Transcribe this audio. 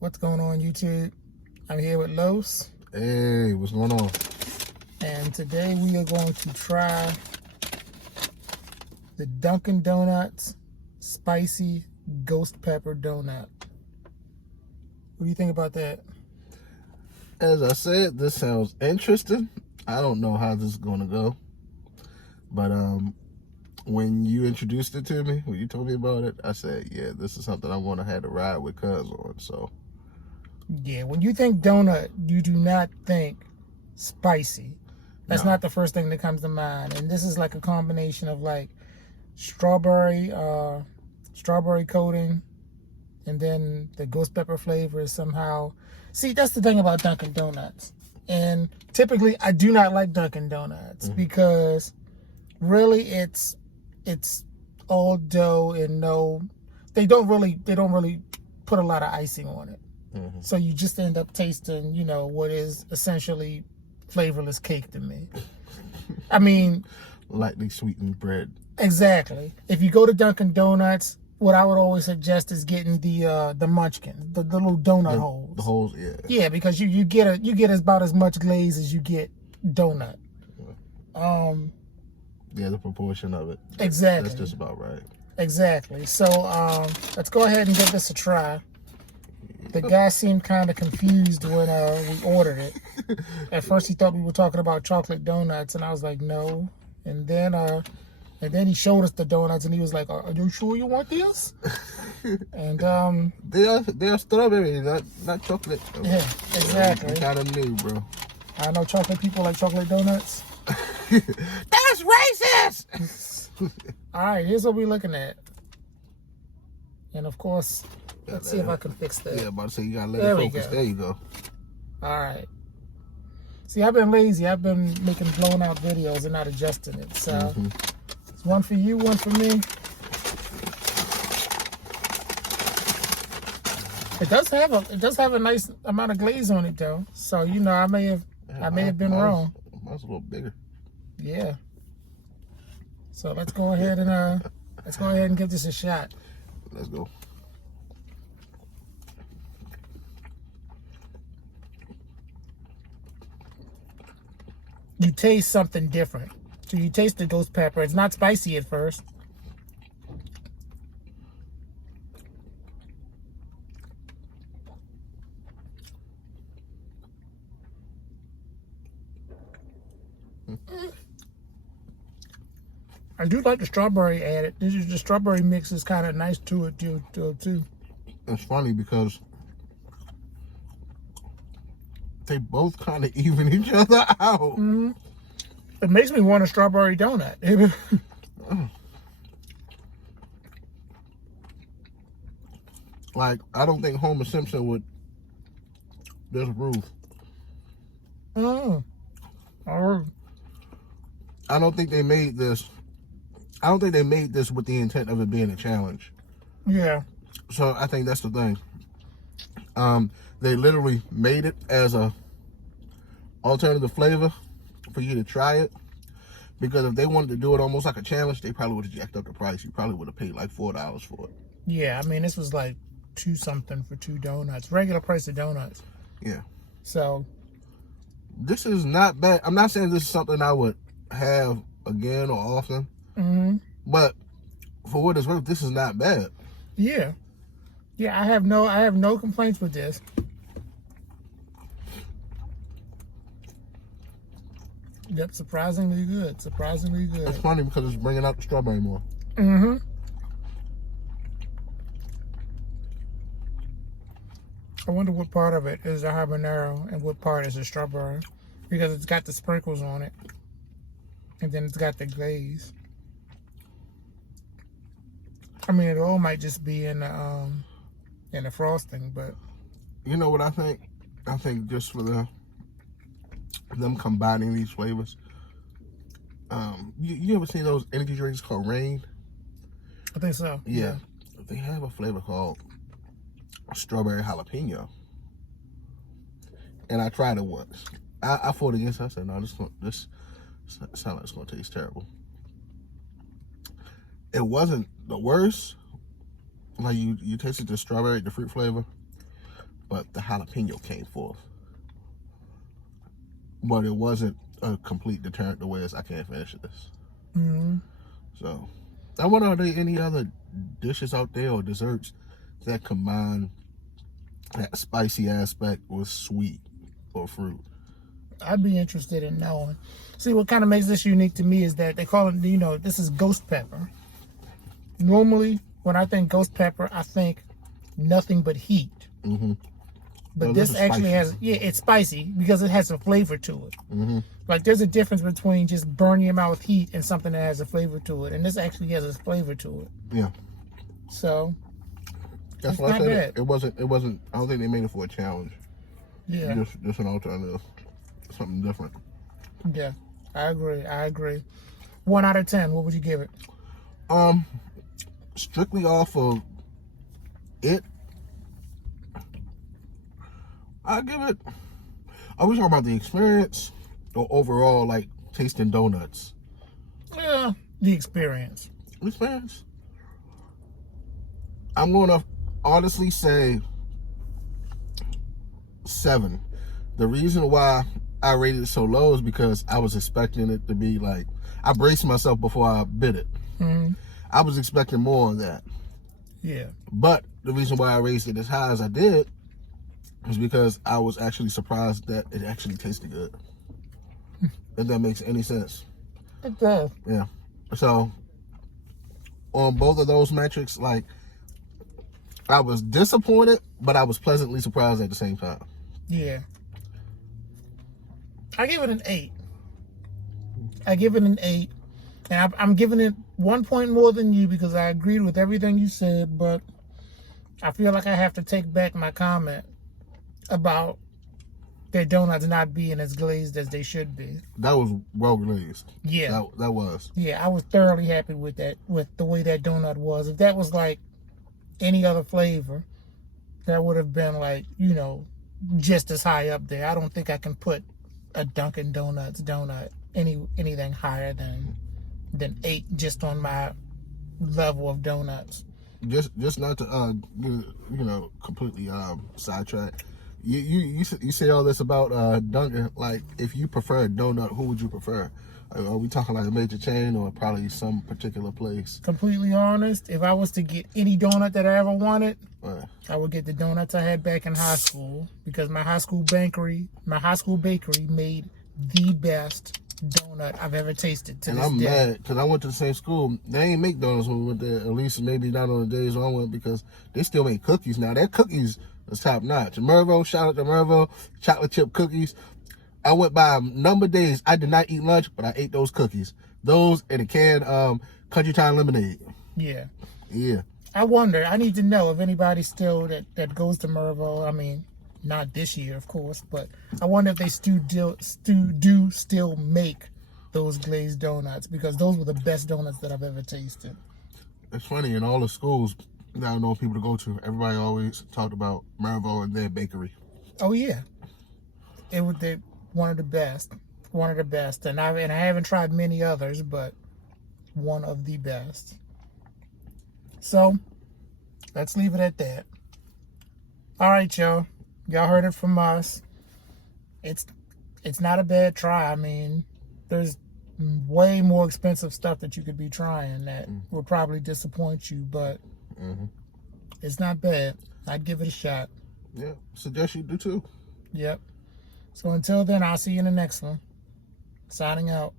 What's going on, YouTube? I'm here with Los, Hey, what's going on? and today we are going to try the Dunkin' Donuts Spicy Ghost Pepper Donut. What do you think about that? As I said, this sounds interesting. I don't know how this is gonna go, but when you introduced it to me, when you told me about it, I said, yeah, this is something I want to have to ride with Cuz on. So Yeah, when you think donut, you do not think spicy. That's No. not the first thing that comes to mind. And this is like a combination of like strawberry coating, and then the ghost pepper flavor is somehow. See, that's the thing about Dunkin' Donuts. And typically, I do not like Dunkin' Donuts because really, it's all dough and they don't really put a lot of icing on it. So you just end up tasting, what is essentially flavorless cake to me. I mean, lightly sweetened bread. exactly. If you go to Dunkin' Donuts, what I would always suggest is getting the munchkin, the little donut holes. The holes, yeah. Yeah, because you get about as much glaze as you get donut. Yeah, the proportion of it. Exactly. That's just about right. Exactly. So let's go ahead and give this a try. The guy seemed kind of confused when we ordered it. At first, he thought we were talking about chocolate donuts, and I was like, no. And then he showed us the donuts, and he was like, "Are you sure you want this?" And They are strawberry, not chocolate. yeah, exactly. Kind of new, bro. I know chocolate people like chocolate donuts. That's racist. All right, here's what we're looking at. And of course, let's see if I can fix that. Yeah, about to say you gotta let There it we focus. go. There you go. All right. See, I've been lazy. I've been making blown out videos and not adjusting it. So it's one for you, one for me. It does have a nice amount of glaze on it though. So I may have been wrong. Mine's a little bigger. Yeah. So let's go ahead and give this a shot. Let's go. You taste something different. So you taste the ghost pepper. It's not spicy at first. I do like the strawberry added. The strawberry mix is kind of nice to it too. It's funny because they both kind of even each other out. It makes me want a strawberry donut. Like, I don't think Homer Simpson would disapprove. Oh. I don't think they made this. I don't think they made this with the intent of it being a challenge. Yeah. So I think that's the thing. They literally made it as a alternative flavor for you to try it. Because if they wanted to do it almost like a challenge, they probably would have jacked up the price. You probably would have paid like $4 for it. Yeah, I mean, this was like $2 something for 2 donuts. Regular price of donuts. Yeah. So this is not bad. I'm not saying this is something I would have again or often. But for what it's worth, this is not bad. Yeah. Yeah, I have no complaints with this. Yep, surprisingly good. Surprisingly good. It's funny because it's bringing out the strawberry more. I wonder what part of it is a habanero and what part is a strawberry, because it's got the sprinkles on it, and then it's got the glaze. I mean, it all might just be in the frosting, but you know what I think? I think just for them combining these flavors. You ever seen those energy drinks called Rain? I think so. Yeah. They have a flavor called strawberry jalapeno, and I tried it once. I fought against it. I said, no, this sounds like it's gonna taste terrible. It wasn't the worst. Like you tasted the strawberry, the fruit flavor, but the jalapeno came forth. But it wasn't a complete deterrent to where I can't finish this. Mm-hmm. So, I wonder, are there any other dishes out there or desserts that combine that spicy aspect with sweet or fruit? I'd be interested in knowing. See, what kind of makes this unique to me is that they call it, this is ghost pepper. Normally, when I think ghost pepper, I think nothing but heat. Mm-hmm. But this actually has, it's spicy because it has a flavor to it. Mm-hmm. Like, there's a difference between just burning your mouth with heat and something that has a flavor to it. And this actually has a flavor to it. Yeah. So, that's what I said. It wasn't, I don't think they made it for a challenge. Yeah. Just an alternative. Something different. Yeah, I agree. 1 out of 10, what would you give it? Strictly off of it, I give it. Are we talking about the experience or overall, like tasting donuts? Yeah, the experience. Experience. I'm going to honestly say 7. The reason why I rated it so low is because I was expecting it to be like, I braced myself before I bit it. Mm-hmm. I was expecting more of that. Yeah. But the reason why I raised it as high as I did was because I was actually surprised that it actually tasted good. If that makes any sense. It does. Yeah. So, on both of those metrics, like, I was disappointed, but I was pleasantly surprised at the same time. Yeah. I give it an 8. I give it an 8. And I'm giving it 1 point more than you because I agreed with everything you said, but I feel like I have to take back my comment about their donuts not being as glazed as they should be. That was well glazed. Yeah. That was. Yeah, I was thoroughly happy with that, with the way that donut was. If that was like any other flavor, that would have been like, just as high up there. I don't think I can put a Dunkin' Donuts donut anything higher than 8 just on my level of donuts. Just not to completely sidetrack. You say all this about Dunkin'. Like, if you prefer a donut, who would you prefer? Are we talking like a major chain or probably some particular place? Completely honest, if I was to get any donut that I ever wanted, Right. I would get the donuts I had back in high school because my high school bakery made the best donut I've ever tasted to and this I'm day. mad because I went to the same school. They ain't make donuts when we went there, at least maybe not on the days when I went, because they still make cookies now. Their cookies is top notch. Mervo, shout out to Mervo, chocolate chip cookies. I went by a number of days. I did not eat lunch, but I ate those cookies. Those and a can Country Time lemonade. Yeah. Yeah. I wonder, I need to know if anybody still that goes to Mervo. I mean, not this year, of course, but I wonder if they do still make those glazed donuts, because those were the best donuts that I've ever tasted. It's funny, in all the schools that I know people to go to, everybody always talked about Mervo and their bakery. Oh yeah, they one of the best, and I haven't tried many others, but one of the best. So let's leave it at that. All right, y'all heard it from us. It's not a bad try. I mean, there's way more expensive stuff that you could be trying that would probably disappoint you, but it's not bad. I'd give it a shot. Yeah, suggest you do too. Yep. So until then, I'll see you in the next one. Signing out.